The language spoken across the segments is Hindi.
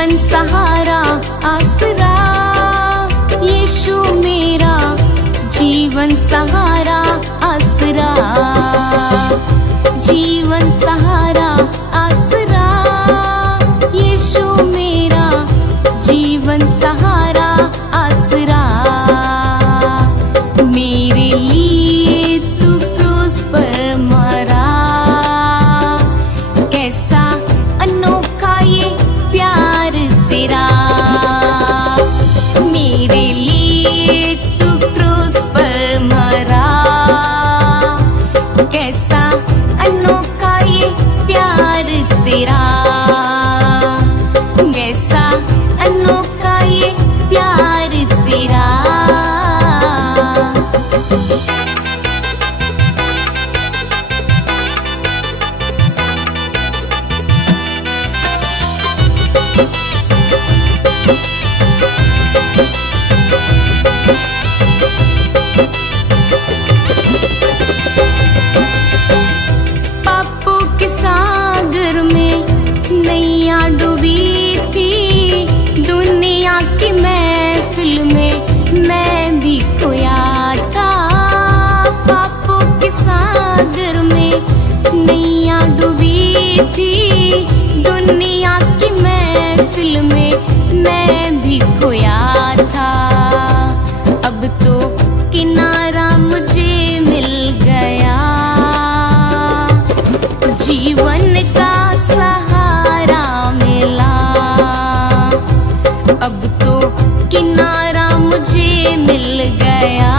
जीवन सहारा आसरा, यीशु मेरा जीवन सहारा आसरा, जीवन सहारा आसरा, यीशु मेरा जीवन सहारा आसरा। मेरे लिए तू क्रूस पर मरा, कैसा अनोखा ये प्यार तेरा। मेरे लिए तू क्रूस पर मरा, कैसा अनोखा ये प्यार तेरा, कैसा अनोखा ये प्यार तेरा। पापों के सागर में नैया डूबी थी, दुनिया की महफिल में मैं भी खोया था। पापों के सागर में नैया डूबी थी, दुनिया की महफिल में मैं भी खोया था। अब तो किनारा मुझे मिल गया, जीवन का सहारा मिला। अब तो किनारा मुझे मिल गया,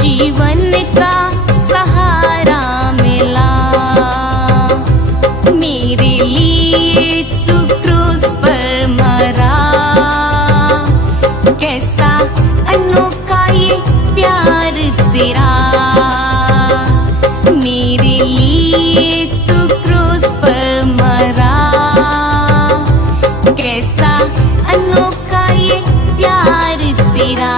जीवन का सहारा मिला। मेरे लिए तू क्रूस पर मरा, कैसा अनोखा ये प्यार तेरा। मेरे लिए तू क्रूस पर मरा, कैसा अनोखा ये प्यार तेरा।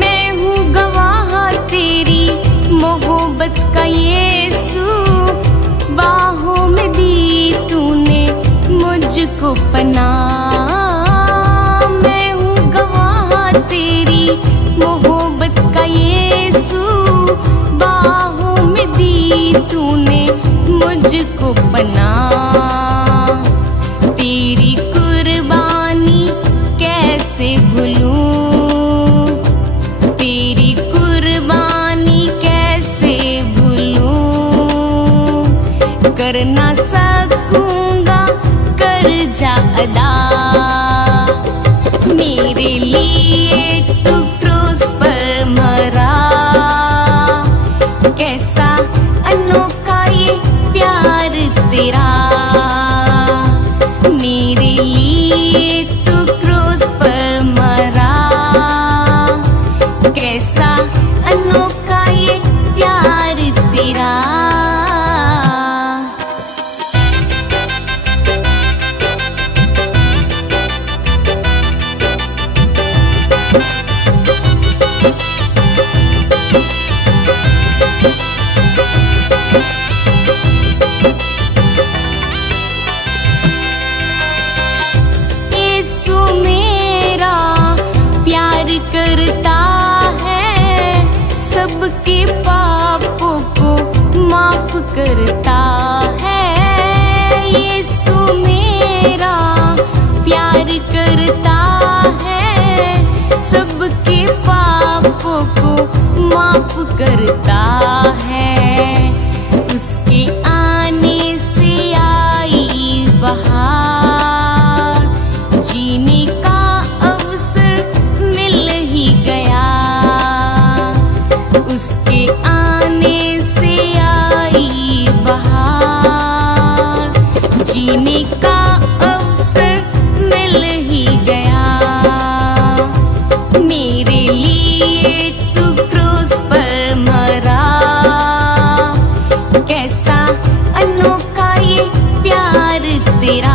मैं हूँ गवाह तेरी मोहब्बत का यीशु, बाहों में दी तूने मुझको पनाह। मैं हूँ गवाह तेरी मोहब्बत का यीशु, बाहों में दी तूने मुझको पनाह। तेरी कुर्बानी कैसे भूलूं, तेरी कुर्बानी कैसे भूलूं। कर ना सकूंगा कर्जा अदा, मेरे लिए तू क्रूस पर मरा, कैसा अनोखा ये प्यार तेरा। मेरे लिए तू क्रूस पर मरा, कैसा अनोखा ये प्यार तेरा। यीशु मेरा प्यार करता है, सबके पापों को माफ करता है। यीशु मेरा प्यार करता है, सबके पापों को माफ करता है। उसके आने से आई बहार, जीने का अवसर मिल ही गया। उसके आने से आई बहार, जीने का अवसर मिल ही गया। मेरे लिए तू क्रूस पर मरा, कैसा अनोखा ये प्यार तेरा।